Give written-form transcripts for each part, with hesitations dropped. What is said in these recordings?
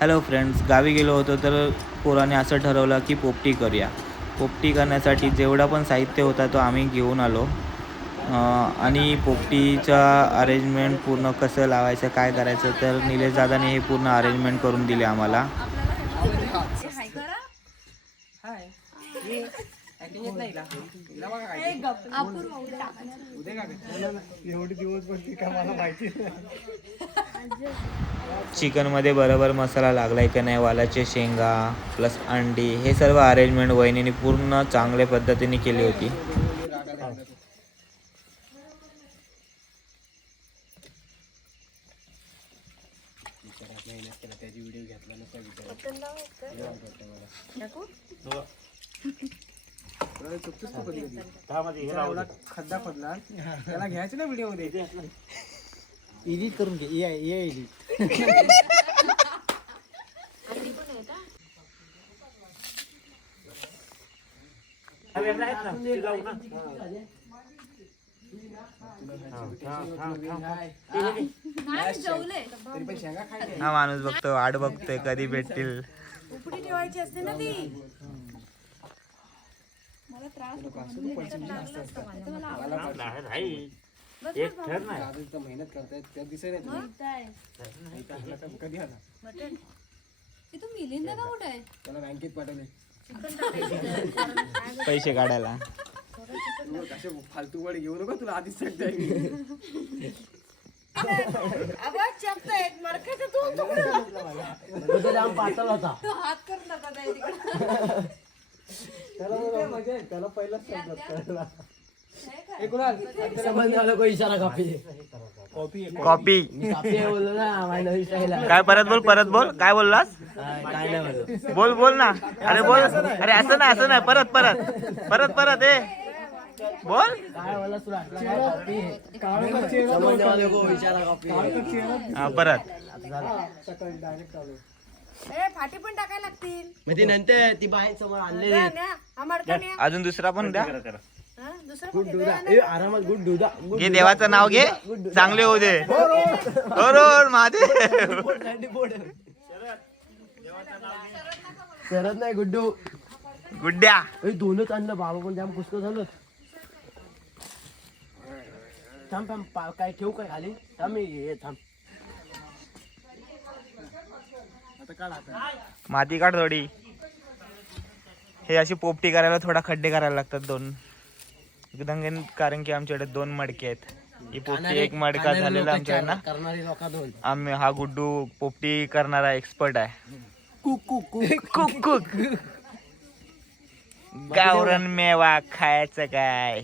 Hello friends, गावी गेलो होतो तर पोराने असं ठरवलं की पोपटी करूया. पोपटी करण्यासाठी जेवढा पण साहित्य होता तो आम्ही घेऊन आलो. आणि पोपटीचा अरेंजमेंट पूर्ण कसं लावायचं काय करायचं तर निलेश दादाने हे पूर्ण अरेंजमेंट करून दिले आम्हाला. चिकनमध्ये बरोबर मसाला लागलाय का नाही, वालाचे शेंगा प्लस अंडी हे सर्व अरेंजमेंट वहिनीने पूर्ण चांगल्या पद्धतीने केली होती. खड्डा खोदला त्याला घ्यायचं ना व्हिडिओ मध्ये एडिट करून घे एडिट. हा माणूस बघतो, वाट बघतोय कधी भेटतील. उपडी ठेवायची असते ना ती. मला त्रास मेहनत करतायत त्या दिसायला कधी आला तू मिलिंद का कुठे आहे? त्याला बँकेत पाठवले पैसे काढायला. असे फालतू वड घेऊ नका, तुला आधीच सांगताय. आवाज चपताय मरकाचा दोन तुकडा. पातळ होता. तो हात करून नका जाय तिकडे. त्याला पहिलाच समजत. इशारा कॉपी कॉपी बोललो ना माझ्या स्टाईल काय? परत बोल काय बोललास? काय नाही बोललो. बोल ना. अरे बोल. अरे असं नाही परत ए बोल. काय बोलला तुला? इशारा कॉपी हा परत. ए फाटी पण टाकायला लागतील. मग ती नंतर ती बाहेर समोर आणलेली. हा मडका न्या. अजून दुसरा पण द्या. हा दुसरं गुड पण डुदा. द्या ना. आरामात गुड डुदा. घे, देवाचं नाव घे, चांगले होऊ दे. बरोबर महादेव. शरद नाही गुड्डू. गुड्ड्या. दोनच आणलं बाबा, पण जाम पुस्तक झालं. थांब काय ठेवू काय खाली? थांब मी थांब. माती काढ थोडी. हे अशी पोपटी करायला थोडा खड्डे करायला लागतात दोन एकदम, कारण की आमच्याकडे 2 मडके आहेत. ही पोपटी एक मडका झालेला आमच्याकडे ना. करणारी लोक दोन. आम्ही हा गुड्डू पोपटी करणारा एक्सपर्ट आहे. कुक गावरण मेवा खायचं काय?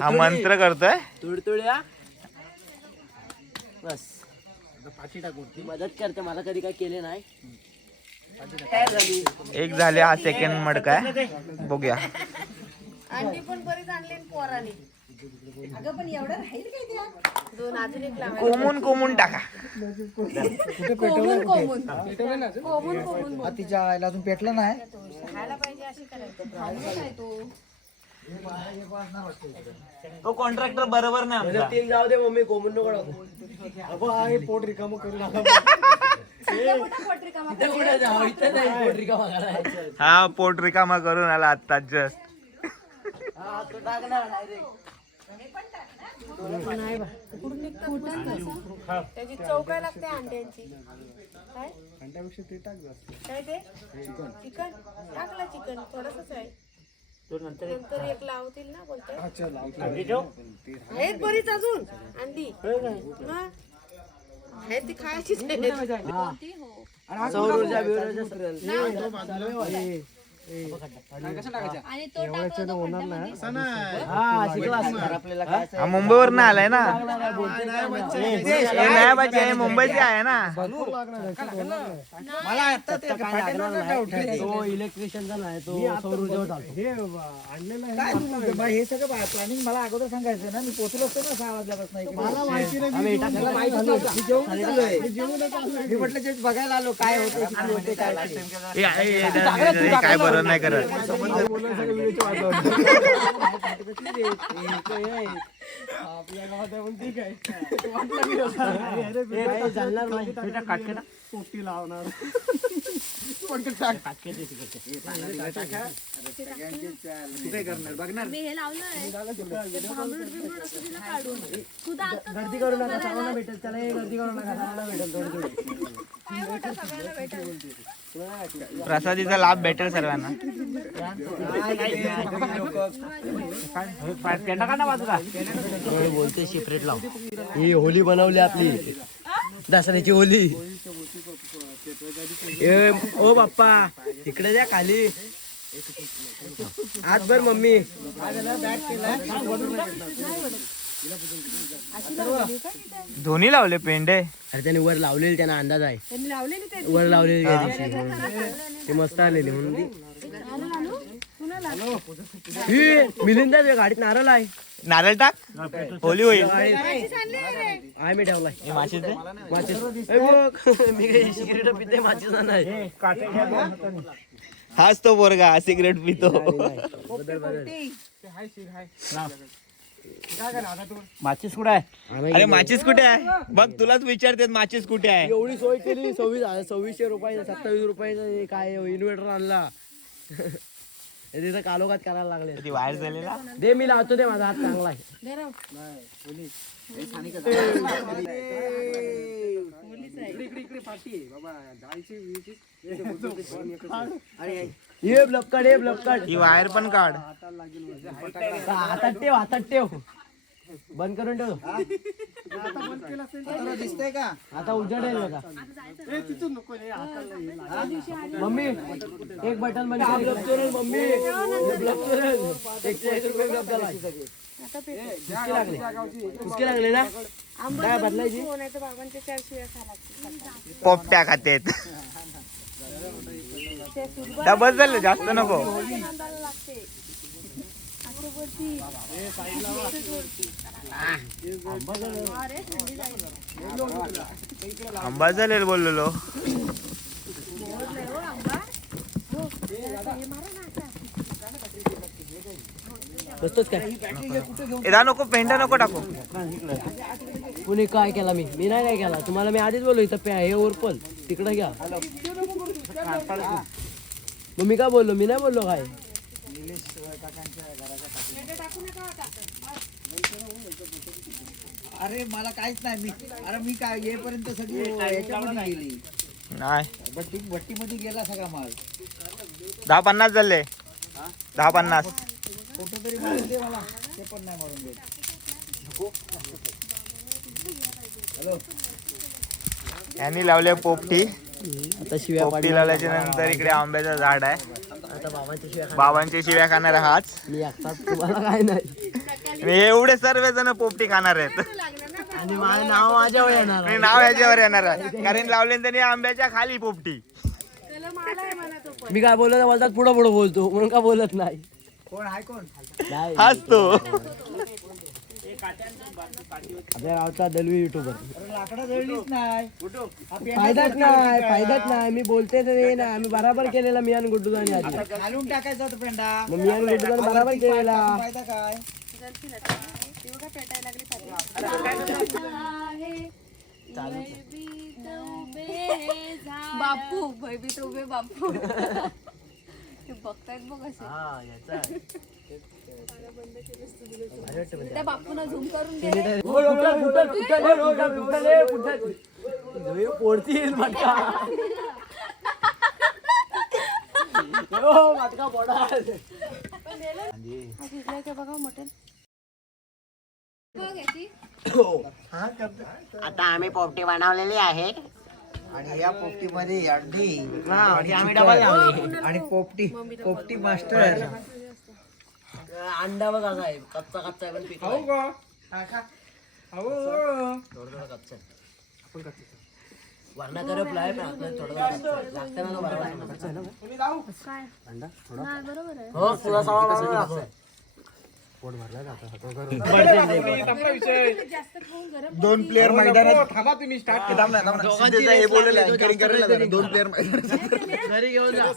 हा मंत्र करतोय. तुडतुड्या बस. मदत करते, मला कधी काय केले नाही. एक झाले, हा सेकंड मडका आहे. बघूया. अंडी पण बरीच आणली पोराने. अगं पण एवढं राहील काय त्या? दोन अजून एक लावायला. कोमून टाका. कोमून तिच्या आईला अजून पेटलं नाही. खायला पाहिजे अशी करायचं. तो कॉन्ट्रॅक्टर बरोबर नाही आमचा. तीन जाऊ दे मम्मी, कोमून नको. पोट रिकामं करून आला. हा पोट रिकामा करून आला आता जस्ट. त्याची चव काय लागते अंड्यांची? काय अंड्यापेक्षा ते टाक जास्त. काय ते चिकन टाकला. चिकन थोडंसच आहे. नंतर एक लावतील ना बोलतोय. अच्छा लावतो. आहेत बरीच अजून अंडी. हा. आहेत ती खायचीच आहेत. सौर ऊर्जा बिर्जा हा मुंबईवर ना आलाय ना. नाही पाहिजे, मुंबईचे आहे ना. मला आता ते तो इलेक्ट्रिशियनचा नाही, तो सौर ऊर्जेवर चालतो. हे आणलेलं आहे. हे सगळं प्लॅनिंग मला अगोदर सांगायचं ना. मी पोहोचलो असतो ना 6 वाजल्यापासून. मला माहिती नाही. मी म्हटलं ते बघायला आलो काय होतं काय काय बरोबर वरण नाही करत. आपल्या गावात आहे पण ठीक आहे. चालणार नाही. पोपटी लावणार. तू काय करणार बघणार मी हे लावलंय गर्दी करू नका, सर्वांना भेटेल. चला हे गर्दी करू नका, सर्वांना भेटेल. सगळ्यांना भेटेल. प्रसादीचा लाभ भेटेल सर्वांना. बोलते सेपरेट लाव. ही होली बनवली आपली दसऱ्याची होली. ओ बाप्पा तिकडे द्या खाली. आज बर मम्मी दोन्ही लावले पेंडे. अरे त्याने वर लावलेली, त्यांना अंदाज आहे. त्यांनी लावलेली ते वर लावलेली त्या दिवशी. ते मस्त आलेली म्हणून ती. ही मिलिंदा गाडीत नारळ आहे. नारळ टाक, होली होईल. आहे मी ठेवलाय. हे माशीच आहे? माचीस. ए बघ, मी काही सिगरेट पिते, माचीस नाही. हाच तो पोरगा सिगरेट पितो. माचीस कुठे आहे? अरे माचीस कुठे आहे बघ, तुलाच विचारते माचीस कुठे आहे. एवढी सोय केली. 2600 रुपये 27 रुपये काय इन्व्हर्टर आणला. हे तिथं कालोखात करायला लागले. ती वायर झालेला. दे मी लावतो, दे माझा हात चांगला आहे. ये ब्लॉककाड, ये ब्लॉककाड. ही वायर पण काढ. हातात ठेव, हातात ठेव. बंद करून ठेव. दिसतंय का आता उजेडेल बघा. मम्मी एक बटन बंद कर. मम्मी ब्लॉक करेल. 140 रुपये ब्लॉक झाला. किसके लागले? किसके लागले ना? काय बदलायची? बाबांचे 400 खाला. पोपट्या खातेत. डबल झाले, जास्त नको. आंबा झालेल बोललेलो. बसतोच काय? एदा नको, पेंडा नको टाकू. कुणी काय केला? मी नाही काय केला. तुम्हाला मी आधीच बोललो इथं हे ओरपल तिकडे घ्या. मग मी काय बोललो? मी नाही बोललो काय. अरे मला काहीच नाही. मी काय येईपर्यंत सगळी याच्यामध्ये गेली. नाही, भट्टीमध्ये गेला सगळा माल. 10-50 झाले. 10-50. फोटो तरी मारून दे मला. ते पण नाही मारून दे. हॅलो, यांनी लावले पोपटी. आता शिव्या पोपटी लावल्याच्या नंतर इकडे आंब्याचं झाड आहे. आता बाबांच्या शिव्या बाबांची शिव्या खाणार हाच. मी एकटाच, तुम्हाला काय नाही. आणि एवढे सर्वजण पोपटी खाणार आहेत. आणि माझं नाव माझ्यावर येणार. आणि नाव ह्याच्यावर येणार आहे, कारण लावले त्यांनी आंब्याच्या खाली पोपटी. मी काय बोलत बोलतात पुढं पुढं बोलतो म्हणून का बोलत नाही. कोण आहे कोण? नाही. हाच तो. आपल्या गावचा दलवी युट्यूबर. अरे लाकडं जळलीच नाही. फायदाच नाही, फायदाच नाही. मी बोलते ते नाही. आम्ही बराबर केलेला मी आणि गुड्डू दानी आधी. घालून टाकायचा होता पेंडा. मग मी आणि गुड्डू दानी बराबर केलेला. फायदा काय? बापू भयभीत उभे बापू. ते बघतायत बघ असे. त्या बापूला झूम करून दे. पोडतील मटका. मटका पोडा. बघा मटन. आता आम्ही पोपटी बनवलेली आहे. आणि या पोपटीमध्ये अंडी आम्ही डबल लावली. आणि पोपटी मास्टर. अंडा बघा साहेब, कच्चा कच्चा पण पिकला. थोडं कच्चा. वरणा करपला आहे पण आपल्याला थोडं लागतं ना बरोबर. अंडा थोडा हो तुला सवा दोन प्लेयर मैदानात. थांबा तुम्ही स्टार्ट. 2 प्लेयर घरी घेऊन जा.